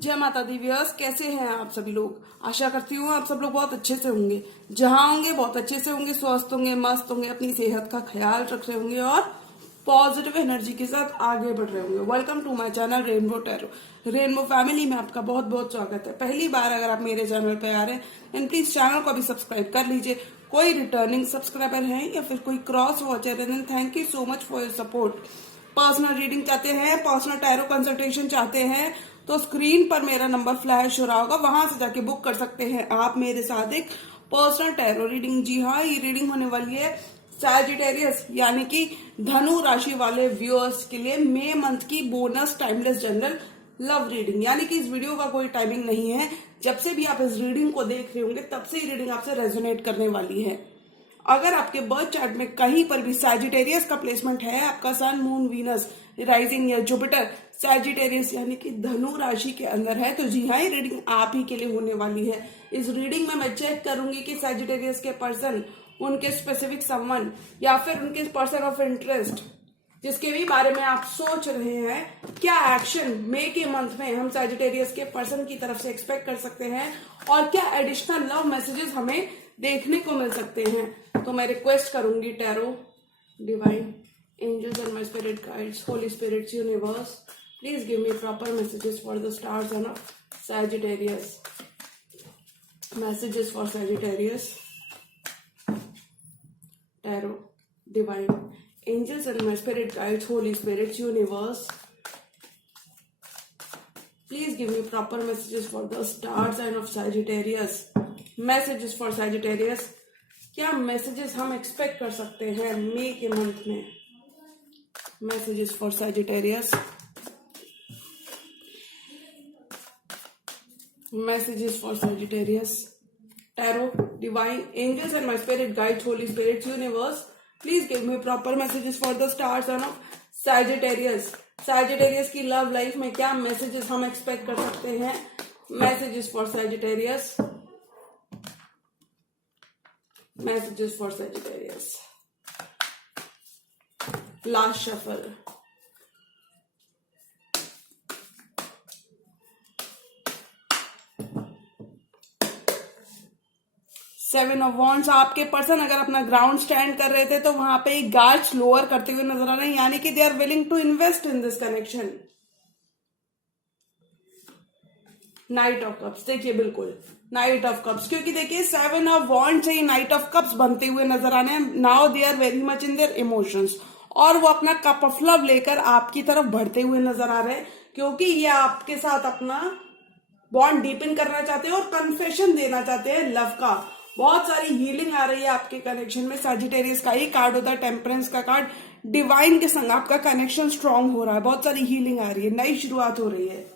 जय माता the viewers, कैसे हैं आप सभी लोग। आशा करती हूँ आप सब लोग बहुत अच्छे से होंगे। जहां होंगे बहुत अच्छे से होंगे, स्वस्थ होंगे, मस्त होंगे, अपनी सेहत का ख्याल रख रहे होंगे और पॉजिटिव एनर्जी के साथ आगे बढ़ रहे होंगे। Welcome to my channel rainbow tarot. Rainbow family में आपका बहुत बहुत स्वागत है। पहली बार अगर आप मेरे चैनल पे आ रहे हैं देन प्लीज चैनल को भी सब्सक्राइब कर लीजिए। कोई रिटर्निंग सब्सक्राइबर है या फिर कोई क्रॉस वॉचर है then thank you so much for your support. Personal reading चाहते हैं, पर्सनल टैरो कंसल्टेशन चाहते हैं तो स्क्रीन पर मेरा नंबर फ्लैश हो रहा होगा, वहां से जाके बुक कर सकते हैं आप मेरे साथ एक पर्सनल टैरो रीडिंग। जी हाँ, ये रीडिंग होने वाली है सैजिटेरियस यानी कि धनु राशि वाले व्यूअर्स के लिए मई मंथ की bonus timeless general love reading. यानी कि इस वीडियो का कोई टाइमिंग नहीं है, जब से भी आप इस रीडिंग को देख रहे होंगे तब से ही रीडिंग आपसे रेजोनेट करने वाली है। अगर आपके बर्थ चार्ट में कहीं पर भी सैजिटेरियस का प्लेसमेंट है, आपका सन, मून, वीनस, राइजिंग या जुपिटर सैजिटेरियस यानी कि धनु राशि के अंदर है, तो जी हाँ, ये रीडिंग आप ही के लिए होने वाली है। इस रीडिंग में मैं चेक करूंगी कि सैजिटेरियस के पर्सन, उनके स्पेसिफिक संबंध या फिर उनके पर्सन ऑफ इंटरेस्ट जिसके भी बारे में आप सोच रहे हैं, क्या एक्शन मई के मंथ में हम सैजिटेरियस के पर्सन की तरफ से एक्सपेक्ट कर सकते हैं और क्या एडिशनल लव मैसेजेस हमें देखने को मिल सकते हैं। तो मैं रिक्वेस्ट करूंगी tarot, divine, angels and my spirit guides, holy spirits, universe, please give me proper messages for the stars end of Sagittarius. Messages for Sagittarius, tarot, divine, angels and my spirit guides, holy spirits, universe, please give me proper messages for the star sign of Sagittarius. Messages for Sagittarius, क्या messages हम expect कर सकते हैं मई के month में। Messages for Sagittarius, messages for Sagittarius, tarot, divine, angels and my spirit guides, holy spirits, universe, please give me proper messages for the star sign of Sagittarius. Sagittarius की love life में क्या messages हम expect कर सकते हैं। Messages for Sagittarius, messages for Sagittarius. Last shuffle. Seven of wands. आपके person अगर अपना ग्राउंड स्टैंड कर रहे थे तो वहां पे एक गार्ड्स लोअर करते हुए नजर आ रहे हैं, यानी कि they are willing to invest in this connection. Knight of cups, देखिए बिल्कुल नाइट ऑफ कप्स, क्योंकि देखिए सेवन ऑफ वॉन्ड्स से नाइट ऑफ कप्स बनते हुए नजर आ रहे हैं। Now they are very much in their emotions और वो अपना कप ऑफ लव लेकर आपकी तरफ बढ़ते हुए नजर आ रहे हैं, क्योंकि ये आपके साथ अपना बॉन्ड डीपन करना चाहते हैं और कन्फेशन देना चाहते हैं लव का। बहुत सारी हीलिंग आ रही है आपके कनेक्शन में। सैजिटेरियस का ही कार्ड होता है, टेम्परेंस का कार्ड। डिवाइन के संग आपका कनेक्शन स्ट्रांग हो रहा है, बहुत सारी हीलिंग आ रही है, नई शुरुआत हो रही है।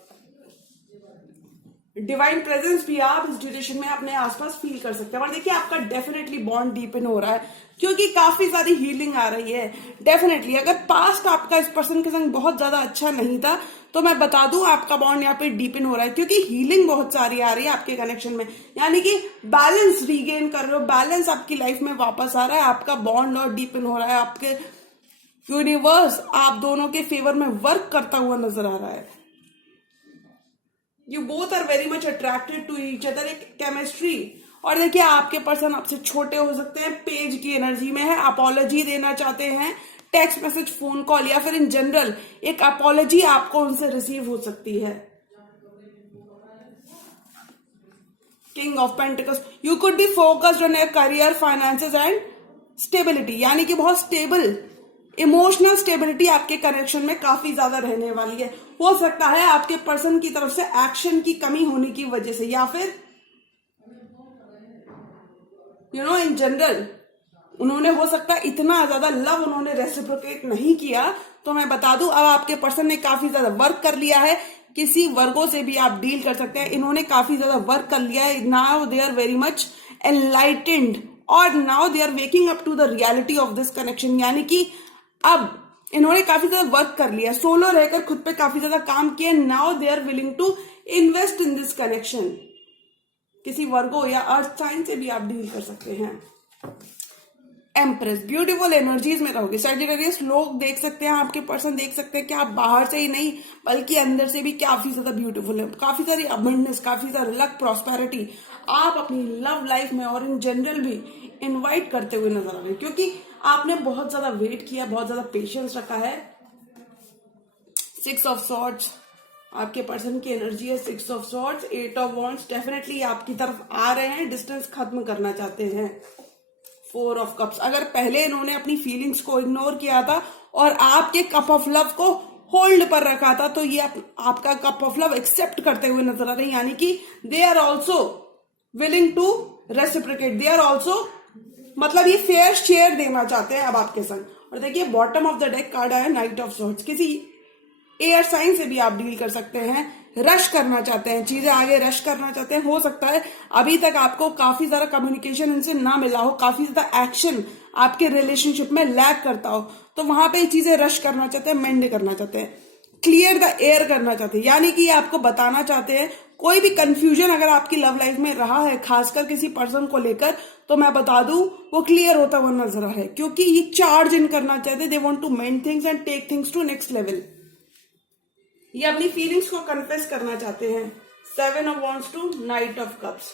डिवाइन प्रेजेंस भी आप इस ड्यूरेशन में अपने आसपास फील कर सकते हैं। और देखिए आपका डेफिनेटली बॉन्ड डीपन हो रहा है क्योंकि काफी सारी हीलिंग आ रही है। डेफिनेटली अगर पास्ट आपका इस पर्सन के संग बहुत ज्यादा अच्छा नहीं था तो मैं बता दूं आपका बॉन्ड यहाँ पे डीपन हो रहा है, क्योंकि हीलिंग बहुत सारी आ रही है आपके कनेक्शन में। यानी कि बैलेंस रीगेन कर रहे हो, बैलेंस आपकी लाइफ में वापस आ रहा है, आपका बॉन्ड और डीपन हो रहा है। आपके यूनिवर्स आप दोनों के फेवर में वर्क करता हुआ नजर आ रहा है। You both are very much attracted to each other, एक केमिस्ट्री। और देखिए आपके पर्सन आपसे छोटे हो सकते हैं, पेज की एनर्जी में है, अपॉलॉजी देना चाहते हैं, टेक्स्ट मैसेज, फोन कॉल या फिर इन जनरल एक अपॉलॉजी आपको उनसे रिसीव हो सकती है। King of pentacles, you could be focused on your career, finances and stability, यानी कि बहुत स्टेबल इमोशनल स्टेबिलिटी आपके कनेक्शन में काफी ज्यादा रहने वाली है। हो सकता है आपके पर्सन की तरफ से एक्शन की कमी होने की वजह से, या फिर इन जनरल उन्होंने हो सकता है इतना ज्यादा लव उन्होंने रेसिप्रोकेट नहीं किया। तो मैं बता दूं अब आपके पर्सन ने काफी ज्यादा वर्क कर लिया है। किसी वर्गों से भी आप डील कर सकते हैं, इन्होंने काफी ज्यादा वर्क कर लिया है। Now they are very much enlightened और now they are waking up to the reality of this connection, यानी कि अब इन्होंने काफी ज्यादा वर्क कर लिया, सोलो रहकर खुद पे काफी ज्यादा काम किया। Now they are willing to invest in this connection. किसी वर्गो या अर्थ साइन से भी आप डील कर सकते हैं। एम्प्रेस, ब्यूटीफुल एनर्जीज में रहोगे। सजिटेरियस लोग देख सकते हैं, आपके पर्सन देख सकते हैं कि आप बाहर से ही नहीं बल्कि अंदर से भी काफी ज्यादा ब्यूटीफुल है, काफी सारी अबंडेंस, काफी सारा लक, प्रॉस्पेरिटी आप अपनी लव लाइफ में और इन जनरल भी इनवाइट करते हुए नजर आ रहे हैं, क्योंकि आपने बहुत ज्यादा वेट किया, बहुत ज्यादा पेशेंस रखा है। 6 ऑफ सॉर्ड्स आपके पर्सन की एनर्जी है, 6 of swords, 8 of wands, definitely आपकी तरफ आ रहे हैं, डिस्टेंस खत्म करना चाहते हैं। 4 ऑफ कप्स, अगर पहले इन्होंने अपनी फीलिंग्स को इग्नोर किया था और आपके कप ऑफ लव को होल्ड पर रखा था, तो ये आपका कप ऑफ लव एक्सेप्ट करते हुए नजर आ रहे हैं, यानी कि they are also willing to reciprocate, they are also, मतलब ये फेयर शेयर देना चाहते हैं अब आपके संग। और देखिए bottom of the deck card आया नाइट ऑफ सॉर्ड्स, किसी एयर साइन से भी आप डील कर सकते हैं, रश करना चाहते हैं, चीजें आगे रश करना चाहते हैं। हो सकता है अभी तक आपको काफी ज्यादा कम्युनिकेशन इनसे ना मिला हो, काफी ज्यादा एक्शन आपके रिलेशनशिप में लैक करता हो, तो वहां पे चीजें रश करना चाहते हैं, मेंड करना चाहते हैं, क्लियर द एयर करना चाहते हैं, यानी कि आपको बताना चाहते हैं कोई भी कंफ्यूजन अगर आपकी लव लाइफ में रहा है, खासकर किसी पर्सन को लेकर, तो मैं बता दूं वो क्लियर होता हुआ नजर आ रहा है, क्योंकि ये चार्ज इन करना चाहते हैं, they want to mend things and take things to next level. ये अपनी फीलिंग्स को कन्फेस करना चाहते हैं। 7 of wands two knight of cups,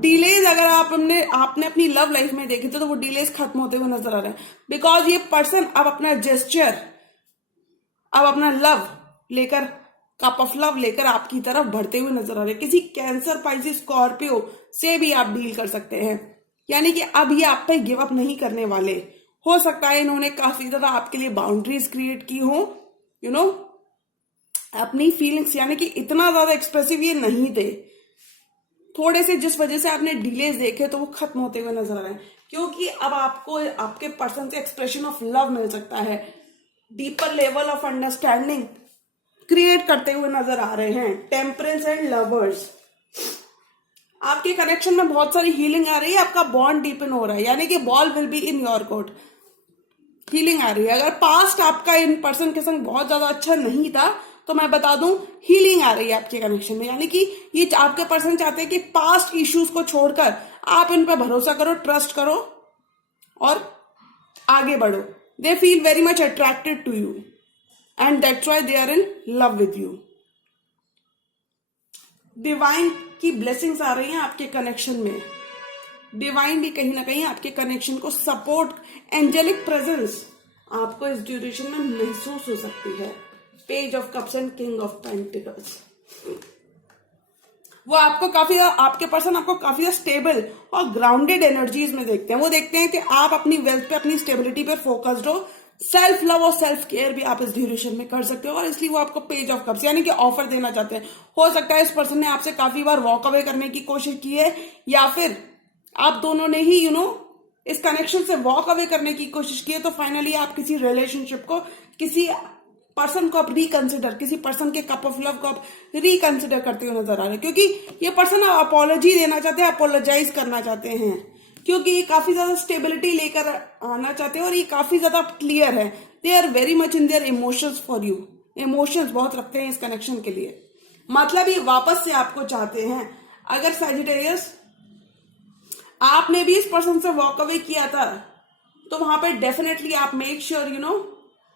delays अगर आपने अपनी लव लाइफ में देखे तो वो डिलेज खत्म होते हुए नजर आ रहे हैं, बिकॉज ये पर्सन अब अपना जेस्चर, अब अपना लव लेकर, कप ऑफ लव लेकर आपकी तरफ बढ़ते हुए नजर आ रहे हैं। किसी कैंसर, पाइसिस, स्कॉर्पियो से भी आप डील कर सकते हैं, यानी कि अब ये आप पे गिव अप नहीं करने वाले। हो सकता है इन्होंने काफी ज्यादा आपके लिए बाउंड्रीज क्रिएट की हो, यू नो, अपनी फीलिंग्स, यानी कि इतना ज्यादा एक्सप्रेसिव ये नहीं थे, थोड़े से जिस वजह से आपने डिलेज देखे तो वो खत्म होते हुए नजर आ रहे हैं, क्योंकि अब आपको आपके पर्सन से एक्सप्रेशन ऑफ लव मिल सकता है, deeper level of understanding create करते हुए नजर आ रहे हैं। टेम्परेंस एंड लवर्स, आपके कनेक्शन में बहुत सारी हीलिंग आ रही है, आपका बॉन्ड डीपन हो रहा है, यानी कि ball will be in your court, healing आ रही है। अगर पास्ट आपका इन पर्सन के संग बहुत ज्यादा अच्छा नहीं था तो मैं बता दूं हीलिंग आ रही है आपके कनेक्शन में, यानी कि ये आपके पर्सन चाहते हैं कि पास्ट इश्यूज को छोड़कर आप इन पर भरोसा करो, ट्रस्ट करो और आगे बढ़ो। They feel very much attracted to you and that's why they are in love with you. Divine की ब्लेसिंग्स आ रही हैं आपके कनेक्शन में, डिवाइन भी कहीं ना कहीं आपके कनेक्शन को सपोर्ट, एंजेलिक प्रेजेंस आपको इस ड्यूरेशन में महसूस हो सकती है। Page of cups and king of pentacles, वो आपको काफी, आपके पर्सन आपको काफी स्टेबल और ग्राउंडेड एनर्जीज में देखते हैं। वो देखते हैं कि आप अपनी वेल्थ पे, अपनी स्टेबिलिटी पे फोकस्ड हो, सेल्फ लव और सेल्फ केयर भी आप इस ड्यूरेशन में कर सकते हो, और इसलिए वो आपको पेज ऑफ कप्स यानी कि ऑफर देना चाहते हैं। हो सकता है इस पर्सन ने आपसे काफी बार वॉक अवे करने की कोशिश की है, या फिर आप दोनों ने ही इस कनेक्शन से वॉक अवे करने की कोशिश की है, तो फाइनली आप किसी रिलेशनशिप को, किसी पर्सन को आप रिकंसिडर, किसी पर्सन के कप ऑफ लव को आप रिकंसिडर करते हुए नजर आ रहे हैं, क्योंकि ये पर्सन अपॉलॉजी देना चाहते हैं, अपोलोजाइज करना चाहते हैं, क्योंकि ये काफी ज्यादा स्टेबिलिटी लेकर आना चाहते हैं और ये काफी ज्यादा क्लियर है। They are very much in their emotions for you, emotions बहुत रखते हैं इस कनेक्शन के लिए, मतलब ये वापस से आपको चाहते हैं। अगर सैजिटेरियस आपने भी इस पर्सन से वॉक अवे किया था तो वहां पे डेफिनेटली आप मेक श्योर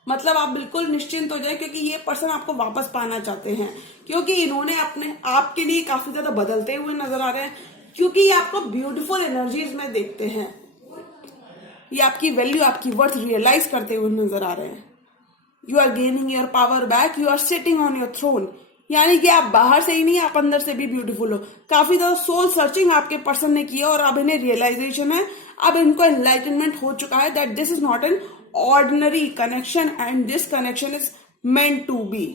मतलब आप बिल्कुल निश्चिंत हो जाए, क्योंकि ये पर्सन आपको वापस पाना चाहते हैं, क्योंकि इन्होंने अपने आपके लिए काफी ज्यादा बदलते हुए नजर आ रहे हैं, क्योंकि ये आपको ब्यूटीफुल एनर्जीज में देखते हैं, ये आपकी वैल्यू, आपकी वर्थ रियलाइज करते हुए नजर आ रहे हैं। You are gaining your power back, you are sitting on your throne, यानी कि आप बाहर से ही नहीं, आप अंदर से भी ब्यूटीफुल हो। काफी ज्यादा सोल सर्चिंग आपके पर्सन ने किया और अब इन्हें रियलाइजेशन है, अब इनको एनलाइटनमेंट हो चुका है that this is not an ordinary connection and this connection is meant to be.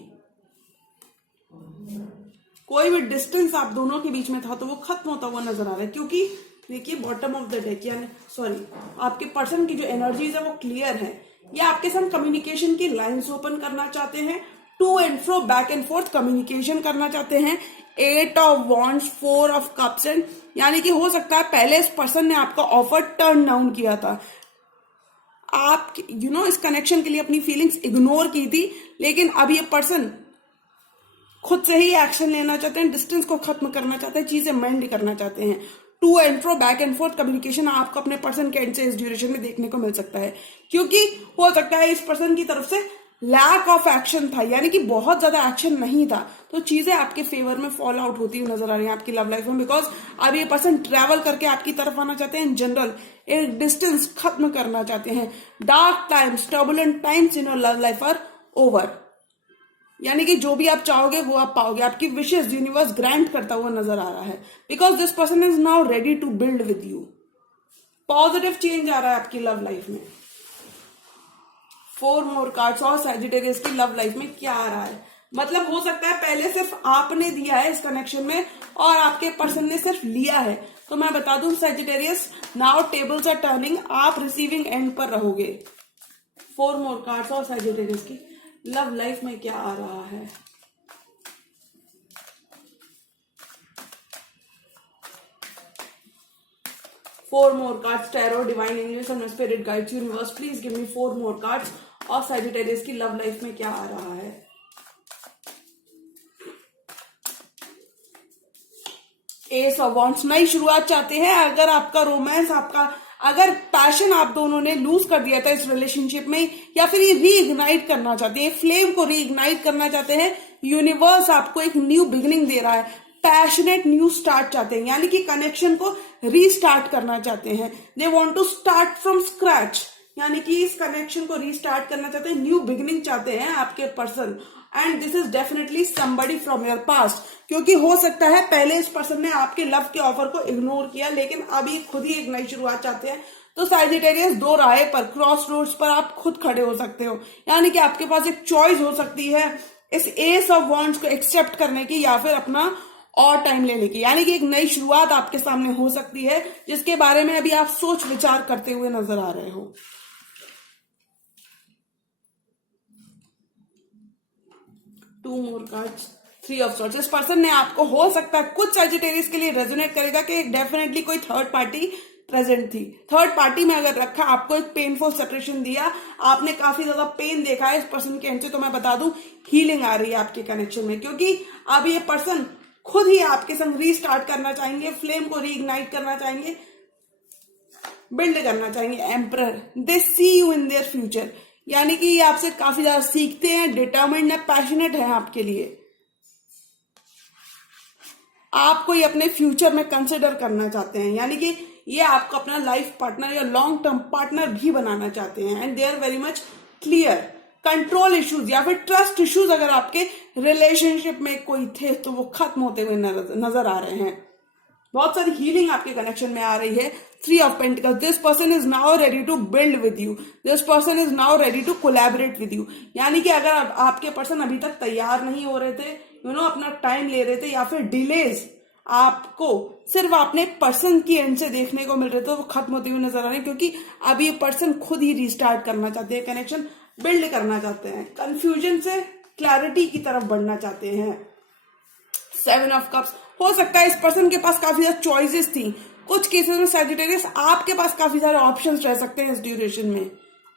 कोई भी डिस्टेंस आप दोनों के बीच में था तो वो खत्म होता हुआ नजर आ रहा है, क्योंकि देखिए बॉटम ऑफ द डेक, यानी सॉरी आपके पर्सन की जो एनर्जीज है वो क्लियर है, ये आपके साथ कम्युनिकेशन की लाइंस ओपन करना चाहते हैं, to and fro, back and forth communication करना चाहते हैं। 8 of wands, 4 of cups, and यानी कि हो सकता है पहले इस पर्सन ने आपका ऑफर टर्न डाउन किया था, आप इस कनेक्शन के लिए अपनी फीलिंग्स इग्नोर की थी, लेकिन अब ये पर्सन खुद से ही एक्शन लेना चाहते हैं, डिस्टेंस को खत्म करना चाहते हैं, चीजें मेंड करना चाहते हैं। To and fro, back and forth communication आपको अपने पर्सन के एंड से इस ड्यूरेशन में देखने को मिल सकता है, क्योंकि हो सकता है इस पर्सन की तरफ से लैक ऑफ एक्शन था, यानी कि बहुत ज्यादा एक्शन नहीं था, तो चीजें आपके फेवर में फॉल आउट होती हुई नजर आ रही है आपकी लव लाइफ में, बिकॉज अब ये पर्सन ट्रैवल करके आपकी तरफ आना चाहते हैं। इन जनरल एक डिस्टेंस खत्म करना चाहते हैं। Dark times, turbulent times in your love life are over, यानी कि जो भी आप चाहोगे वो आप पाओगे। आपकी विशेष यूनिवर्स ग्रांट करता हुआ नजर आ रहा है, because this person is now ready to build with you. Positive change आ रहा है आपकी लव लाइफ में। 4 मोर कार्ड्स और सैजिटेरियस की लव लाइफ में क्या आ रहा है, मतलब हो सकता है पहले सिर्फ आपने दिया है इस कनेक्शन में और आपके पर्सन ने सिर्फ लिया है। तो मैं बता दूं sagittarius, now tables are turning, आप रिसीविंग एंड पर रहोगे। 4 मोर कार्ड्स और सैजिटेरियस की लव लाइफ में क्या आ रहा है। Four more cards, tarot, divine angels and spirit guides, universe, please give me 4 more cards और Sagittarius की लव लाइफ में क्या आ रहा है। एस ऑफ वॉन्ड्स, नई शुरुआत चाहते हैं। अगर आपका रोमांस, आपका अगर पैशन आप दोनों ने लूज कर दिया था इस रिलेशनशिप में, या फिर ये रीइग्नाइट करना चाहते हैं, फ्लेम को रीइग्नाइट करना चाहते हैं, यूनिवर्स आपको एक न्यू बिगिनिंग दे रहा है, पैशनेट न्यू स्टार्ट चाहते हैं, यानी कि कनेक्शन को रीस्टार्ट करना चाहते हैं। They want to start from scratch, यानी कि इस कनेक्शन को रीस्टार्ट करना चाहते हैं, न्यू बिगिनिंग चाहते हैं आपके person. And this is definitely somebody from your past, क्योंकि हो सकता है पहले इस पर्सन ने आपके लव के ऑफर को इग्नोर किया, लेकिन अभी खुद ही एक नई शुरुआत चाहते हैं। तो सैजिटेरियस, 2 राह पर, क्रॉस रोड्स पर आप खुद खड़े हो सकते हो, यानी कि आपके पास एक चॉइस हो सकती है इस एस ऑफ वॉन्ड्स को एक्सेप्ट करने की या फिर अपना और टाइम लेने की, यानी कि एक नई शुरुआत आपके सामने हो सकती है जिसके बारे में अभी आप सोच विचार करते हुए नजर आ रहे हो। 2 मोर कार्ड्स, 3 ऑफ सॉर्ड्स। इस पर्सन ने आपको, हो सकता है कुछ सैजिटेरियस के लिए रेजोनेट करेगा कि डेफिनेटली कोई थर्ड पार्टी प्रेजेंट थी। थर्ड पार्टी में अगर रखा, आपको एक पेनफुल सेपरेशन दिया, आपने काफी ज्यादा पेन देखा है इस पर्सन के एंड से, तो मैं बता दूं हीलिंग आ रही है आपके कनेक्शन में, क्योंकि अब ये पर्सन खुद ही आपके संग रीस्टार्ट करना चाहेंगे, फ्लेम को रीइग्नाइट करना चाहेंगे, बिल्ड करना चाहेंगे। Emperor, they see you in their future, यानी कि ये आपसे काफी ज्यादा सीखते हैं, डिटर्मिन्ड है, पैशनेट है आपके लिए, आपको ये अपने फ्यूचर में कंसिडर करना चाहते हैं, यानी कि ये आपको अपना लाइफ पार्टनर या लॉन्ग टर्म पार्टनर भी बनाना चाहते हैं। And they are very much clear. Control issues या फिर ट्रस्ट इश्यूज अगर आपके रिलेशनशिप में कोई थे तो वो खत्म होते हुए नजर आ रहे हैं। बहुत सारी हीलिंग आपके कनेक्शन में आ रही है। 3 of pentacles, this person is now ready to build with you, this person is now ready to collaborate with you, यानी कि अगर आपके पर्सन अभी तक तैयार नहीं हो रहे थे, अपना टाइम ले रहे थे, या फिर डिलेज आपको सिर्फ अपने पर्सन की एंड से देखने को मिल रहे थे, वो खत्म होते हुए नजर आ रहे हैं, क्योंकि अब ये पर्सन खुद ही रीस्टार्ट करना चाहते हैं, कनेक्शन बिल्ड करना चाहते हैं, कंफ्यूजन से क्लैरिटी की तरफ बढ़ना चाहते हैं। 7 ऑफ कप्स, हो सकता है इस पर्सन के पास काफी ज्यादा चॉइसेस थी, कुछ केसेस में सैजिटेरियस आपके पास काफी सारे ऑप्शंस रह सकते हैं इस ड्यूरेशन में,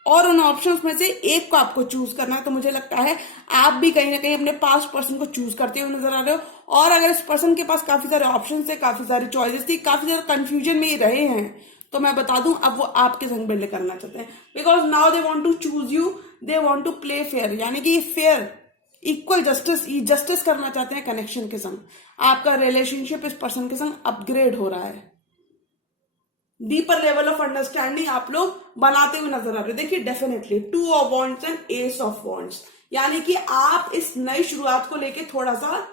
और उन ऑप्शंस में से एक को आपको चूज करना है। तो मुझे लगता है आप भी कहीं ना कहीं अपने पास्ट पर्सन को चूज करते हुए नजर आ रहे हो, और अगर इस पर्सन के पास काफी सारे ऑप्शंस थे, काफी सारी चॉइसेस थी, काफी ज्यादा कंफ्यूजन में ही रहे हैं, तो मैं बता दूं अब वो आपके संग बिल्ड करना चाहते हैं, because now they want to choose you, they want to play fair, यानी कि फेयर इक्वल जस्टिस करना चाहते हैं कनेक्शन के संग। आपका रिलेशनशिप इस पर्सन के संग अपग्रेड हो रहा है, डीपर लेवल ऑफ अंडरस्टैंडिंग आप लोग बनाते हुए नजर आ रहे हैं। देखिए definitely 2 of wands and S of wands, यानी कि आप इस नई शुरुआत को लेके थोड़ा सा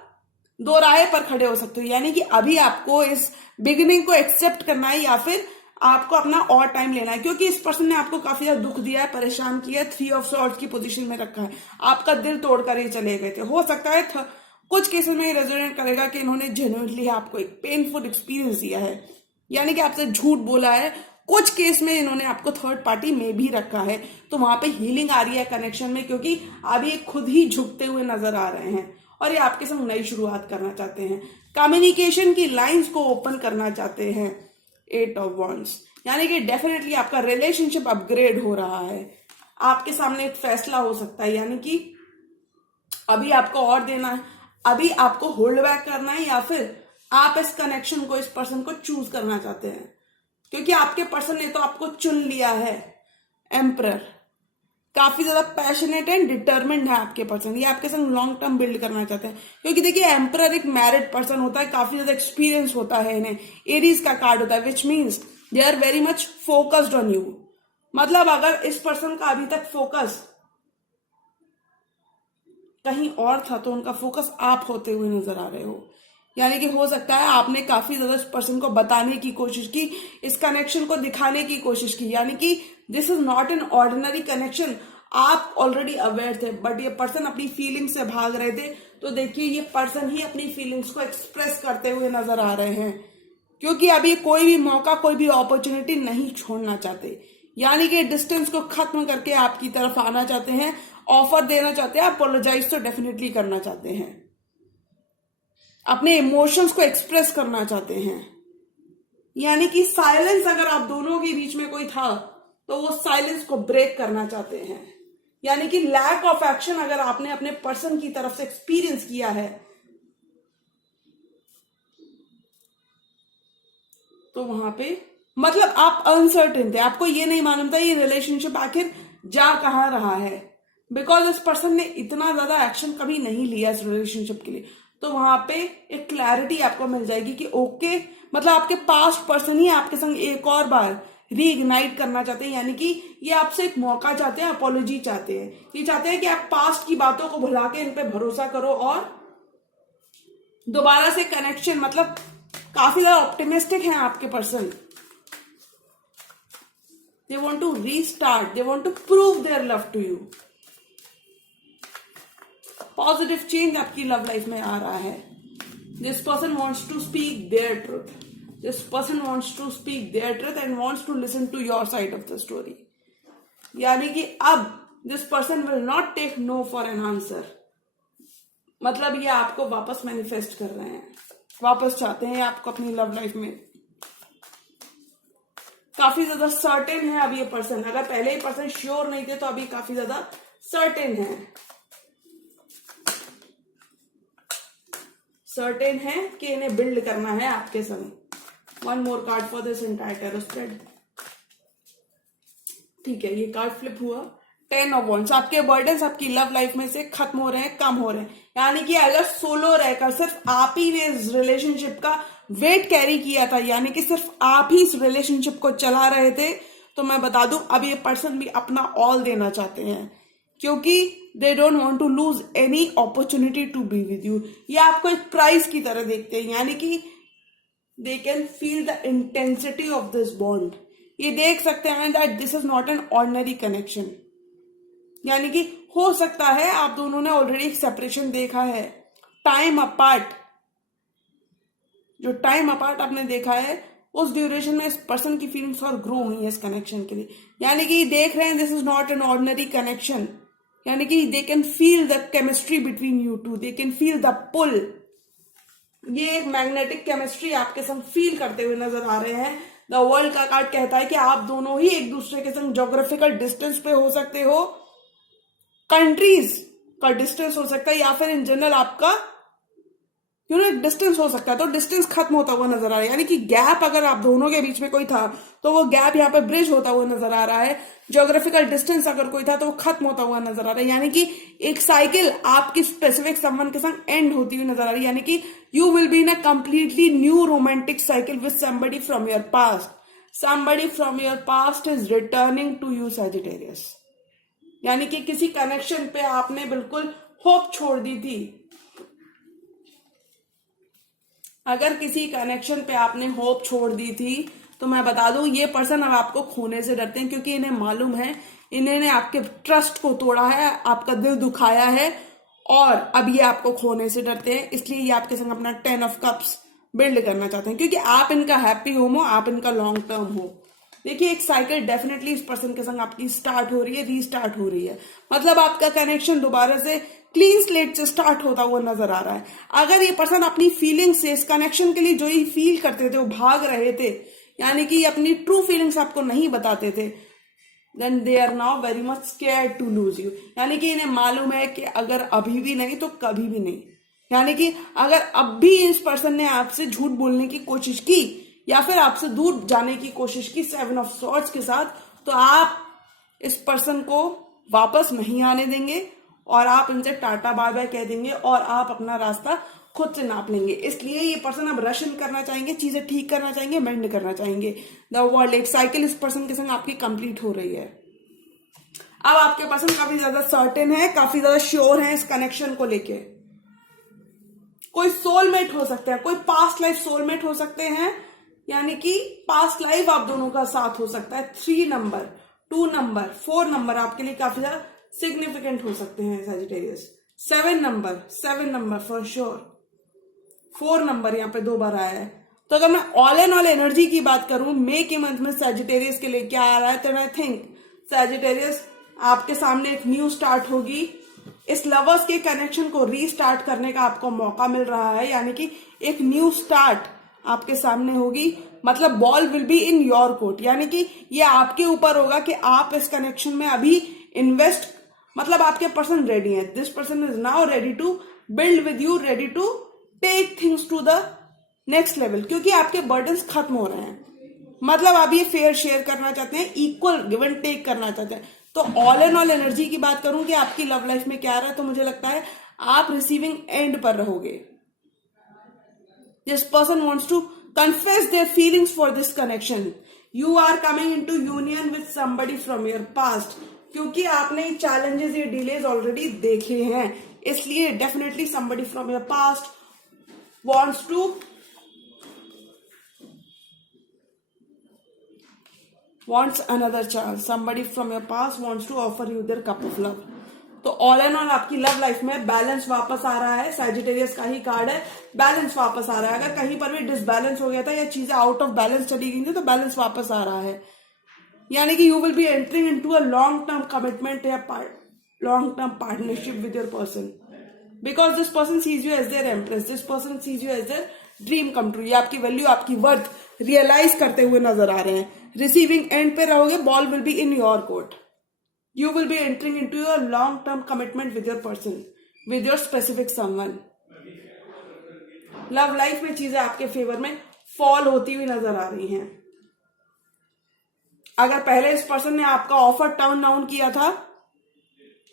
2 राह पर खड़े हो सकते हो, यानी कि अभी आपको इस बिगिनिंग को एक्सेप्ट करना है या फिर आपको अपना और टाइम लेना है, क्योंकि इस पर्सन ने आपको काफी ज्यादा दुख दिया है, परेशान किया है, 3 ऑफ सॉर्ड्स की पोजीशन में रखा है, आपका दिल तोड़कर ये चले गए थे। हो सकता है कुछ केसेस में ये रेजोनेट करेगा कि इन्होंने जेन्युइनली आपको एक पेनफुल एक्सपीरियंस दिया है, यानी कि आपसे झूठ बोला है, कुछ केस में इन्होंने आपको थर्ड पार्टी में भी रखा है, तो वहां पे हीलिंग आ रही है कनेक्शन में, क्योंकि अभी ये खुद ही झुकते हुए नजर आ रहे हैं और ये आपके संग नई शुरुआत करना चाहते हैं, कम्युनिकेशन की लाइंस को ओपन करना चाहते हैं। 8 ऑफ वॉन्ड्स, यानी कि डेफिनेटली आपका रिलेशनशिप अपग्रेड हो रहा है, आपके सामने एक फैसला हो सकता है, यानी कि अभी आपको और देना है, अभी आपको होल्ड बैक करना है या फिर आप इस कनेक्शन को, इस पर्सन को चूज करना चाहते हैं, क्योंकि आपके पर्सन ने तो आपको चुन लिया है। एम्परर काफी ज्यादा पैशनेट एंड डिटर्मिन्ड है आपके पर्सन, ये आपके संग लॉन्ग टर्म बिल्ड करना चाहते हैं, क्योंकि देखिए एम्परर एक मैरिड पर्सन होता है, काफी ज्यादा एक्सपीरियंस होता है इन्हें, एरीज का कार्ड होता है, which means they are very much focused on you. मतलब अगर इस पर्सन का अभी तक फोकस कहीं और था तो उनका फोकस आप होते हुए नजर आ रहे हो। यानी कि हो सकता है आपने काफी ज्यादा इस पर्सन को बताने की कोशिश की, इस कनेक्शन को दिखाने की कोशिश की, यानी कि this is not an ordinary connection. आप ऑलरेडी अवेयर थे, बट ये पर्सन अपनी फीलिंग्स से भाग रहे थे। तो देखिए ये पर्सन ही अपनी फीलिंग्स को एक्सप्रेस करते हुए नजर आ रहे हैं, क्योंकि अभी कोई भी मौका, कोई भी अपॉर्चुनिटी नहीं छोड़ना चाहते। यानी कि डिस्टेंस को खत्म करके आपकी तरफ आना चाहते हैं, ऑफर देना चाहते हैं, अपोलोजाइज तो डेफिनेटली करना चाहते हैं, अपने इमोशंस को एक्सप्रेस करना चाहते हैं। यानी कि साइलेंस अगर आप दोनों के बीच में कोई था तो वो साइलेंस को ब्रेक करना चाहते हैं। यानी कि लैक ऑफ एक्शन अगर आपने अपने पर्सन की तरफ से एक्सपीरियंस किया है तो वहां पे मतलब आप अनसर्टेन थे, आपको ये नहीं मालूम था ये रिलेशनशिप आखिर जा कहां रहा है, बिकॉज इस पर्सन ने इतना ज्यादा एक्शन कभी नहीं लिया इस रिलेशनशिप के लिए। तो वहां पे एक क्लैरिटी आपको मिल जाएगी कि ओके, मतलब आपके पास्ट पर्सन ही आपके संग एक और बार रीइग्नाइट करना चाहते हैं। यानी कि ये आपसे एक मौका चाहते हैं, अपॉलॉजी चाहते हैं, ये चाहते हैं कि आप पास्ट की बातों को भुला के इन पे भरोसा करो और दोबारा से कनेक्शन, मतलब काफी ज्यादा ऑप्टिमिस्टिक हैं आपके person. They want to restart, they want to prove their love to you. Positive change आपकी लव लाइफ में आ रहा है। This person wants to speak their truth, this person wants to speak their truth and wants to listen to your side of the story. यानी कि अब this person will not take no for an answer. मतलब ये आपको वापस manifest कर रहे हैं, वापस चाहते हैं आपको अपनी लव लाइफ में। काफी ज्यादा सर्टेन है अब ये पर्सन, अगर पहले ही पर्सन श्योर नहीं थे तो अभी काफी ज्यादा सर्टेन है, सर्टेन है कि इन्हें बिल्ड करना है आपके संग। One more card for this entire tarot spread. ठीक है, ये कार्ड फ्लिप हुआ, 10 ऑफ वॉन्ड्स। आपके बर्डन्स आपकी लव लाइफ में से खत्म हो रहे हैं, कम हो रहे हैं। यानी कि अगर सोलो रहकर सिर्फ आप ही ने इस रिलेशनशिप का वेट कैरी किया था, यानी कि सिर्फ आप ही इस रिलेशनशिप को चला रहे थे, तो मैं बता दूं अब ये पर्सन भी अपना ऑल देना चाहते हैं, क्योंकि they don't want to lose any opportunity to be with you. ये आपको एक प्राइज की तरह देखते हैं, यानी कि they can feel the intensity of this bond. ये देख सकते हैं that this is not an ordinary connection. यानी कि हो सकता है आप दोनों ने ऑलरेडी एक सेपरेशन देखा है, टाइम अपार्ट। जो टाइम अपार्ट आपने देखा है उस ड्यूरेशन में इस पर्सन की फीलिंग्स और ग्रो हुई है इस कनेक्शन के लिए। यानी कि देख रहे हैं this is not an ordinary connection. यानी कि they can feel the chemistry between you two, they can feel the pull. ये एक मैग्नेटिक केमिस्ट्री आपके संग फील करते हुए नजर आ रहे हैं। द वर्ल्ड का कार्ड कहता है कि आप दोनों ही एक दूसरे के संग ज्योग्राफिकल डिस्टेंस पे हो सकते हो, कंट्रीज का डिस्टेंस हो सकता है, या फिर इन जनरल आपका डिस्टेंस हो सकता है। तो डिस्टेंस खत्म होता हुआ नजर आ रहा है, यानी कि गैप अगर आप दोनों के बीच में कोई था तो वो गैप यहाँ पे ब्रिज होता हुआ नजर आ रहा है। ज्योग्राफिकल डिस्टेंस अगर कोई था तो वो खत्म होता हुआ नजर आ रहा है। यानी कि एक साइकिल आपकी स्पेसिफिक समवन के संग एंड होती हुई नजर आ रही है। यानी कि you will be in a completely new romantic cycle with somebody from your past. Somebody from your past is returning to you sagittarius. यानी कि किसी कनेक्शन पे आपने बिल्कुल होप छोड़ दी थी। अगर किसी कनेक्शन पे आपने होप छोड़ दी थी तो मैं बता दूं ये पर्सन अब आपको खोने से डरते हैं, क्योंकि इन्हें मालूम है इन्होंने आपके ट्रस्ट को तोड़ा है, आपका दिल दुखाया है और अब ये आपको खोने से डरते हैं। इसलिए ये आपके संग अपना 10 ऑफ कप्स बिल्ड करना चाहते हैं, क्योंकि आप इनका हैप्पी होम हो, आप इनका लॉन्ग टर्म हो। देखिए एक साइकिल डेफिनेटली इस पर्सन के संग आपकी स्टार्ट हो रही है, रीस्टार्ट हो रही है। मतलब आपका कनेक्शन दोबारा से क्लीन स्लेट से स्टार्ट होता हुआ नजर आ रहा है। अगर ये पर्सन अपनी फीलिंग्स से इस कनेक्शन के लिए जो ही फील करते थे वो भाग रहे थे, यानी कि अपनी ट्रू फीलिंग्स आपको नहीं बताते थे, then they are now very much scared to lose you. यानी कि इन्हें मालूम है कि अगर अभी भी नहीं तो कभी भी नहीं। यानी कि अगर अब भी इस पर्सन ने आपसे झूठ बोलने की कोशिश की या फिर आपसे दूर जाने की कोशिश की 7 ऑफ सॉर्ड्स के साथ, तो आप इस पर्सन को वापस नहीं आने देंगे और आप इनसे टाटा बाय बाय कह देंगे और आप अपना रास्ता खुद से नाप लेंगे। इसलिए ये पर्सन अब रशन करना चाहेंगे, चीजें ठीक करना चाहेंगे, मेंड करना चाहेंगे। द वर्ल्ड, एक साइकिल इस पर्सन के संग आपकी कंप्लीट हो रही है। अब आपके पर्सन काफी ज्यादा सर्टेन है, काफी ज्यादा श्योर है इस कनेक्शन को लेके। कोई सोलमेट हो सकता है, कोई पास्ट लाइफ सोलमेट हो सकते हैं, यानी कि पास्ट लाइफ आप दोनों का साथ हो सकता है। 3 नंबर, 2 नंबर, 4 नंबर आपके लिए काफी ज्यादा सिग्निफिकेंट हो सकते हैं Sagittarius. 7 number for sure. 4 number यहाँ पे 2 बार आया है। तो अगर मैं ऑल एंड ऑल एनर्जी की बात करूं मई के मंथ में सैजिटेरियस के लिए क्या आ रहा है, तो आई थिंक सैजिटेरियस आपके सामने एक न्यू स्टार्ट होगी। इस लवर्स के कनेक्शन को रीस्टार्ट करने का आपको मौका मिल रहा है, यानी कि एक न्यू स्टार्ट आपके सामने होगी। मतलब ball will be in your court, यानी कि ये आपके ऊपर होगा कि आप इस कनेक्शन में अभी इन्वेस्ट, मतलब आपके पर्सन रेडी है। This person is now ready to build with you, ready to take things to the next level, क्योंकि आपके बर्डन्स खत्म हो रहे हैं। मतलब आप ये फेयर शेयर करना चाहते हैं, इक्वल गिव एंड टेक करना चाहते हैं। तो ऑल एंड ऑल एनर्जी की बात करूं कि आपकी लव लाइफ में क्या आ रहा है, तो मुझे लगता है आप रिसीविंग एंड पर रहोगे। This person wants to confess their feelings for this connection. You are coming into union with somebody from your past, क्योंकि आपने चैलेंजेस, ये डिलेज ऑलरेडी देखे हैं, इसलिए definitely somebody from your past wants another chance. Somebody from your past wants to offer you their cup of love. तो all and all आपकी love life में balance वापस आ रहा है। सैजिटेरियस का ही कार्ड है, बैलेंस वापस आ रहा है। अगर कहीं पर भी डिसबैलेंस हो गया था या चीजें आउट ऑफ बैलेंस चली गई थी, तो बैलेंस वापस आ रहा है। यानी कि you will be entering into a long term commitment या long term partnership with your person, because this person sees you as their empress, this person sees you as their dream come true. ये आपकी value, आपकी worth realise करते हुए नजर आ रहे हैं। रिसीविंग एंड पे रहोगे, ball will be in your court. You will be entering into your long term commitment with your person, with your specific someone. Love life में चीजें आपके फेवर में फॉल होती हुई नजर आ रही हैं। अगर पहले इस पर्सन ने आपका ऑफर टर्न डाउन किया था,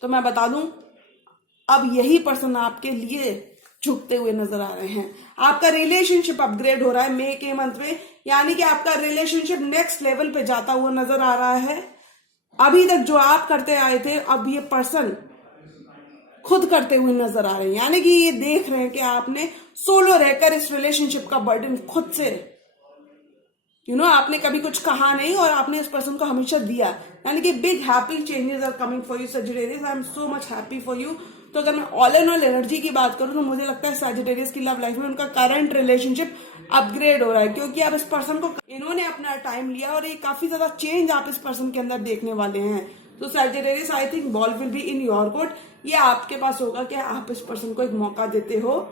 तो मैं बता दूं अब यही पर्सन आपके लिए झुकते हुए नजर आ रहे हैं। आपका रिलेशनशिप अपग्रेड हो रहा है मई के मंथ में, यानी कि आपका रिलेशनशिप नेक्स्ट लेवल पे जाता हुआ नजर आ रहा है। अभी तक जो आप करते आए थे, अब ये पर्सन खुद करते हुए नजर आ रहे हैं। यानी कि ये देख रहे हैं कि आपने सोलो रहकर इस रिलेशनशिप का बर्डन खुद से, आपने कभी कुछ कहा नहीं और आपने इस पर्सन को हमेशा दिया। यानी कि big happy changes are coming for you sagittarius. I am so much happy for you. तो अगर मैं ऑल एंड ऑल एनर्जी की बात करूं, तो मुझे लगता है सैजिटेरियस की लव लाइफ में उनका करंट रिलेशनशिप अपग्रेड हो रहा है, क्योंकि अब इस पर्सन को, इन्होंने अपना टाइम लिया और ये काफी ज्यादा चेंज आप इस पर्सन के अंदर देखने वाले हैं। तो Sagittarius, I think ball will be in your court. ये आपके पास होगा कि आप इस पर्सन को एक मौका देते हो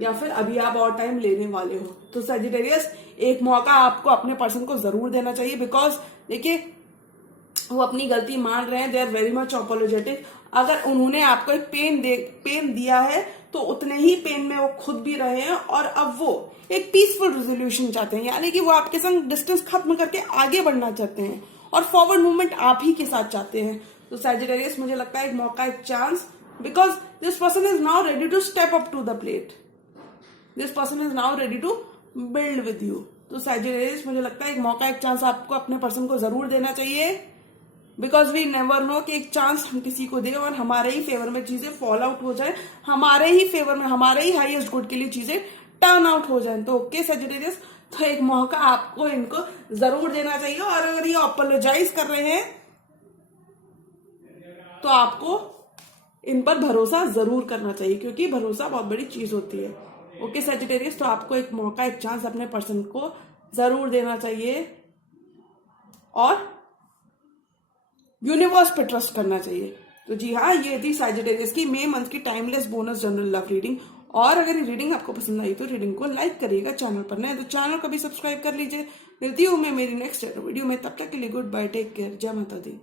या फिर अभी आप और टाइम लेने वाले हो। तो सैजिटेरियस, एक मौका आपको अपने पर्सन को जरूर देना चाहिए, बिकॉज देखिए वो अपनी गलती मान रहे हैं, they are very much apologetic. अगर उन्होंने आपको एक पेन दिया है, तो उतने ही पेन में वो खुद भी रहे हैं और अब वो एक पीसफुल रेजोल्यूशन चाहते हैं। यानी कि वो आपके संग डिस्टेंस खत्म करके आगे बढ़ना चाहते हैं और फॉरवर्ड मूवमेंट आप ही के साथ चाहते हैं। तो सैजिटेरियस, मुझे लगता है एक मौका, एक chance, because this person is now ready to step up to the plate. This person is now ready to build with you. तो सैजिटेरियस, मुझे लगता है एक मौका, एक चांस आपको अपने पर्सन को जरूर देना चाहिए, बिकॉज वी नेवर नो कि एक चांस हम किसी को दें और हमारे ही फेवर में चीजें फॉल आउट हो जाए, हमारे ही फेवर में, हमारे ही हाईएस्ट गुड के लिए चीजें टर्न आउट हो जाए। तो ओके सैजिटेरियस, तो एक मौका आपको इनको जरूर देना चाहिए। और अगर ये अपोलोजाइज कर रहे हैं, तो आपको इन पर भरोसा जरूर करना चाहिए, क्योंकि भरोसा बहुत बड़ी चीज होती है। ओके सैजिटेरियस, तो आपको एक मौका, एक चांस अपने पर्सन को जरूर देना चाहिए और यूनिवर्स पे ट्रस्ट करना चाहिए। तो जी हाँ, ये थी सैजिटेरियस की मई मंथ की timeless bonus general love reading. और अगर ये रीडिंग आपको पसंद आई तो रीडिंग को लाइक करिएगा, चैनल पर नए तो चैनल को भी सब्सक्राइब कर लीजिए। मिलती हूँ मैं मेरी नेक्स्ट वीडियो में, तब तक के लिए गुड बाय, टेक केयर, जय माता दी।